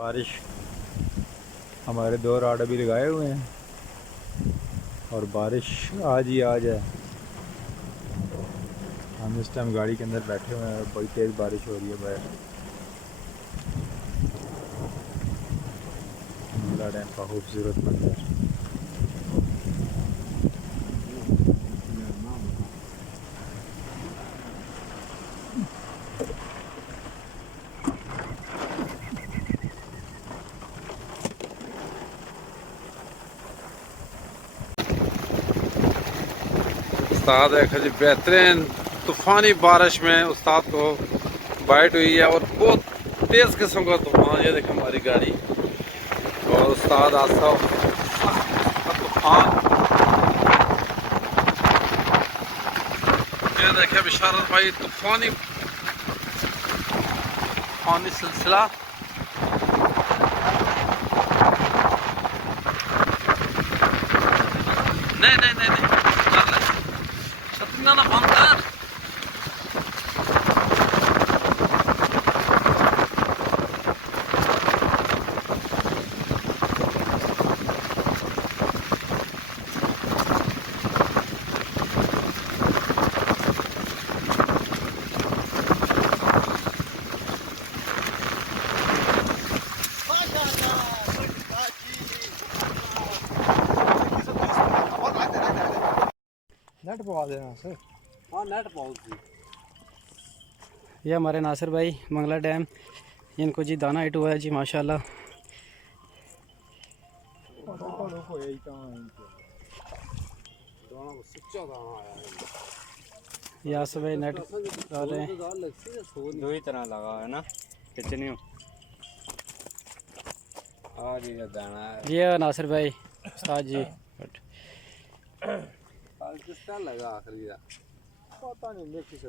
बारिश हमारे 2 राड अभी लगाए हुए हैं और बारिश आज ही आज है। हम इस टाइम गाड़ी के अंदर बैठे हुए हैं और बड़ी तेज़ बारिश हो रही है बाहर। मंगला डैम का खूबसूरत मंजर। उस्ताद देखो जी, बेहतरीन तूफ़ानी बारिश में उस्ताद को बाइट हुई है और बहुत तेज़ किस्म का तूफ़ान। ये देखो हमारी गाड़ी और उस्ताद आसिफ तूफ़ान। ये देखे बिशारत भाई तूफ़ानी सिलसिला। नहीं नहीं नहीं नहीं छतरी ना बंद कर। नेट पवा देना सर। हाँ नेट पाओ जी। ये हमारे नासिर भाई मंगला डैम, इनको जी दाना हिट हुआ है जी माशाल्लाह। ये आसिफ भाई नेट डाल रहे हैं। दो ही तरह लगा है ना किचनी आज ही दाना है। ये नासिर भाई उस्ताद जी किस तरह लगा आखिरी का पता नहीं देखी सर।